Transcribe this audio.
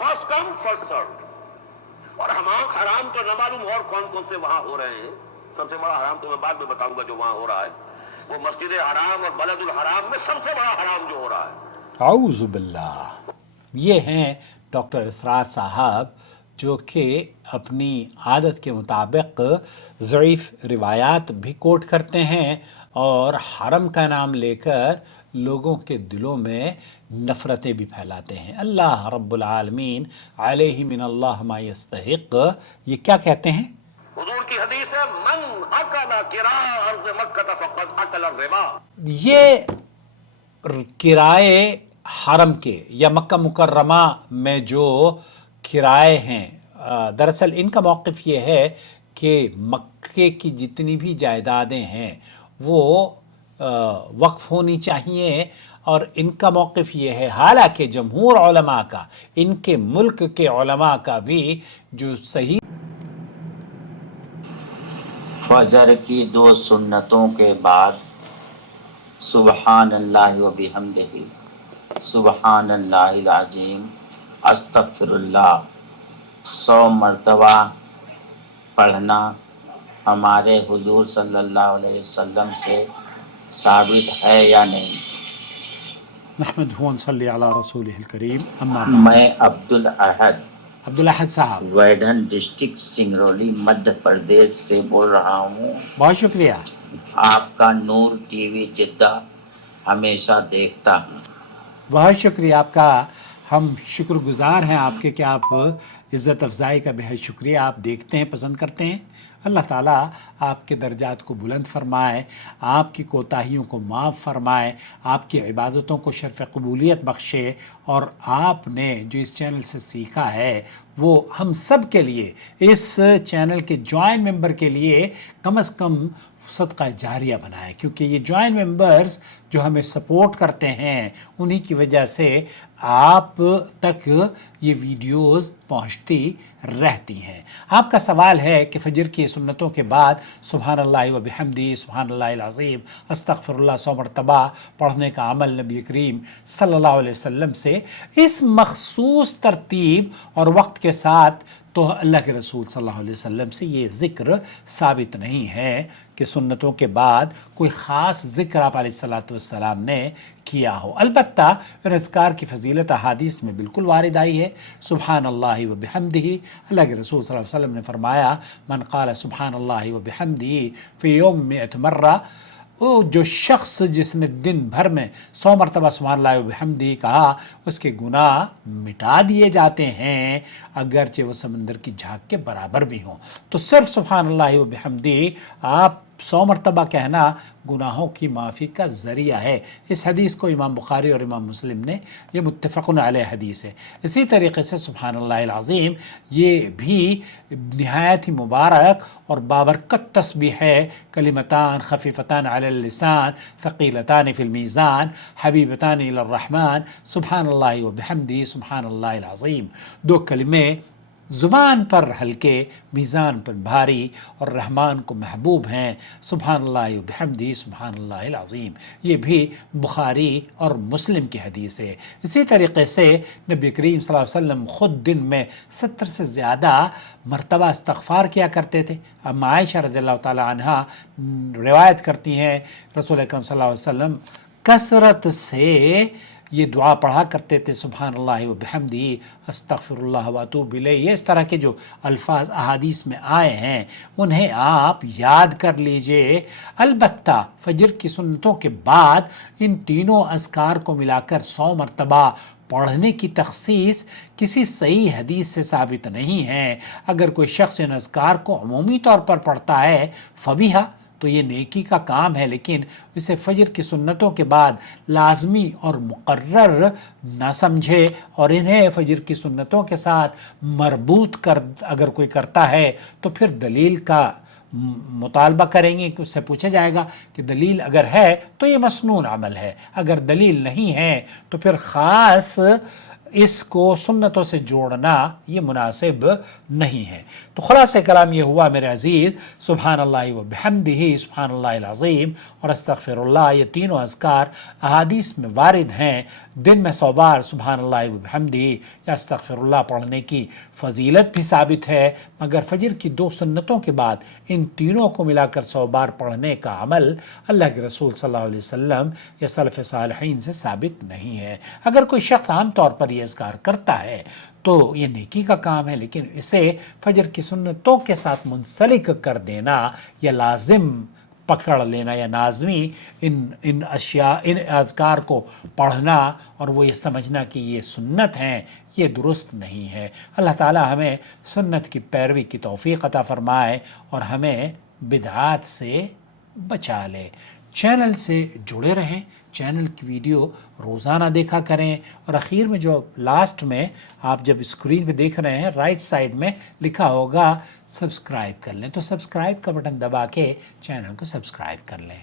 First come first serve. اور حرام تو نہ معلوم اور کون کون سے وہاں ہو رہے ہیں. سب سے بڑا حرام تو میں بعد میں بتاؤں گا جو وہاں ہو رہا ہے. وہ مسجد حرام اور بلد الحرام میں سب سے بڑا حرام جو ہو رہا ہے. اعوذ باللہ. یہ ہیں ڈاکٹر اسرار صاحب جو کہ اپنی عادت کے مطابق ضعیف روایات بھی کوٹ کرتے ہیں اور حرم کا نام لے کر لوگوں کے دلوں میں نفرتیں بھی پھیلاتے ہیں. اللہ رب العالمین علیہ من اللہ ما یستحق. یہ کیا کہتے ہیں؟ حضور کی حدیث ہے من اکل قراء ارض مکہ فقد اکل الربا. یہ کرائے حرم کے یا مکہ مکرمہ میں جو کرائے ہیں، دراصل ان کا موقف یہ ہے کہ مکے کی جتنی بھی جائیدادیں ہیں وہ وقف ہونی چاہیے، اور ان کا موقف یہ ہے، حالانکہ جمہور علماء کا، ان کے ملک کے علماء کا بھی جو صحیح فجر کی 2 سنتوں کے بعد سبحان اللہ و بحمدہ سبحان اللہ العظیم استغفر اللہ 100 مرتبہ پڑھنا ہمارے حضور صلی اللہ علیہ وسلم سے ثابت ہے یا نہیں؟ نحمدہ و نصلی علی رسولہ الکریم. اما میں عبدالاحد صاحب ویڈن ڈسٹرکٹ سنگرولی مدھیہ پردیش سے بول رہا ہوں. بہت شکریہ. آپ کا نور ٹی وی جدہ ہمیشہ دیکھتا ہوں. بہت شکریہ آپ کا. ہم شکر گزار ہیں آپ کے کہ آپ عزت افزائی کا بہت شکریہ. آپ دیکھتے ہیں، پسند کرتے ہیں. اللہ تعالیٰ آپ کے درجات کو بلند فرمائے، آپ کی کوتاہیوں کو معاف فرمائے، آپ کی عبادتوں کو شرف قبولیت بخشے، اور آپ نے جو اس چینل سے سیکھا ہے وہ ہم سب کے لیے، اس چینل کے جوائن ممبر کے لیے کم از کم صدقہ جاریہ بنائے، کیونکہ یہ جوائن ممبرز جو ہمیں سپورٹ کرتے ہیں انہی کی وجہ سے آپ تک یہ ویڈیوز پہنچتی رہتی ہیں. آپ کا سوال ہے کہ فجر کی سنتوں کے بعد سبحان اللہ و بحمدی سبحان اللہ العظیم استغفر اللہ 100 مرتبہ پڑھنے کا عمل نبی کریم صلی اللہ علیہ وسلم سے اس مخصوص ترتیب اور وقت کے ساتھ تو اللہ کے رسول صلی اللہ علیہ وسلم سے یہ ذکر ثابت نہیں ہے کہ سنتوں کے بعد کوئی خاص ذکر آپ علیہ السلام نے کیا ہو. البتہ ان اذکار کی فضیلت احادیث میں بالکل وارد آئی ہے. سبحان اللہ و بحمدہ، اللہ کے رسول صلی اللہ علیہ وسلم نے فرمایا من قال سبحان اللہ و بحمدہ فی یوم 100 مرہ، وہ جو شخص جس نے دن بھر میں 100 مرتبہ سبحان اللہ و بحمدہ کہا اس کے گناہ مٹا دیے جاتے ہیں، اگرچہ وہ سمندر کی جھاگ کے برابر بھی ہوں. تو صرف سبحان اللہ و بحمدہ آپ 100 مرتبہ کہنا گناہوں کی معافی کا ذریعہ ہے. اس حدیث کو امام بخاری اور امام مسلم نے، یہ متفق علیہ حدیث ہے. اسی طریقے سے سبحان اللہ العظیم یہ بھی نہایت ہی مبارک اور بابرکت تسبیح ہے. کلمتان خفیفتان علی اللسان ثقیلتان فی المیزان حبیبتان الی الرحمن سبحان اللہ و بحمدہ سبحان اللہ العظیم. 2 کلمے زبان پر ہلکے، میزان پر بھاری، اور رحمان کو محبوب ہیں. سبحان اللہ و بحمدہ سبحان اللہ العظیم، یہ بھی بخاری اور مسلم کی حدیث ہے. اسی طریقے سے نبی کریم صلی اللہ علیہ وسلم خود دن میں 70 سے زیادہ مرتبہ استغفار کیا کرتے تھے. اب عائشہ رضی اللہ تعالی عنہا روایت کرتی ہیں رسول اکرم صلی اللہ علیہ وسلم کثرت سے یہ دعا پڑھا کرتے تھے، سبحان اللہ و بحمدہ استغفر اللہ و اتوب الیہ. اس طرح کے جو الفاظ احادیث میں آئے ہیں انہیں آپ یاد کر لیجئے. البتہ فجر کی سنتوں کے بعد ان تینوں اذکار کو ملا کر 100 مرتبہ پڑھنے کی تخصیص کسی صحیح حدیث سے ثابت نہیں ہے. اگر کوئی شخص ان اذکار کو عمومی طور پر پڑھتا ہے فبیہا، تو یہ نیکی کا کام ہے، لیکن اسے فجر کی سنتوں کے بعد لازمی اور مقرر نہ سمجھے، اور انہیں فجر کی سنتوں کے ساتھ مربوط کر اگر کوئی کرتا ہے تو پھر دلیل کا مطالبہ کریں گے کہ اس سے پوچھا جائے گا کہ دلیل اگر ہے تو یہ مسنون عمل ہے، اگر دلیل نہیں ہے تو پھر خاص اس کو سنتوں سے جوڑنا یہ مناسب نہیں ہے۔ تو خلاصہ کلام یہ ہوا میرے عزیز، سبحان اللہ و بحمدہ، سبحان اللہ العظیم اور استغفر اللہ، یہ تینوں اذکار احادیث میں وارد ہیں۔ دن میں 100 بار سبحان اللہ و بحمدہ یا استغفر اللہ پڑھنے کی فضیلت بھی ثابت ہے، مگر فجر کی 2 سنتوں کے بعد ان تینوں کو ملا کر 100 بار پڑھنے کا عمل اللہ کے رسول صلی اللہ علیہ وسلم یا سلف صالحین سے ثابت نہیں ہے۔ اگر کوئی شخص عام طور پر یہ اذکار کرتا ہے تو یہ نیکی کا کام ہے، لیکن اسے فجر کی سنتوں کے ساتھ منسلک کر دینا یا لازم پکڑ لینا یا نازمی ان اذکار کو پڑھنا اور وہ یہ سمجھنا کہ یہ سنت ہیں، یہ درست نہیں ہے۔ اللہ تعالی ہمیں سنت کی پیروی کی توفیق عطا فرمائے اور ہمیں بدعات سے بچا لے۔ چینل سے جڑے رہیں، چینل کی ویڈیو روزانہ دیکھا کریں، اور اخیر میں جو لاسٹ میں آپ جب اسکرین پہ دیکھ رہے ہیں رائٹ سائڈ میں لکھا ہوگا سبسکرائب کر لیں، تو سبسکرائب کا بٹن دبا کے چینل کو سبسکرائب کر لیں۔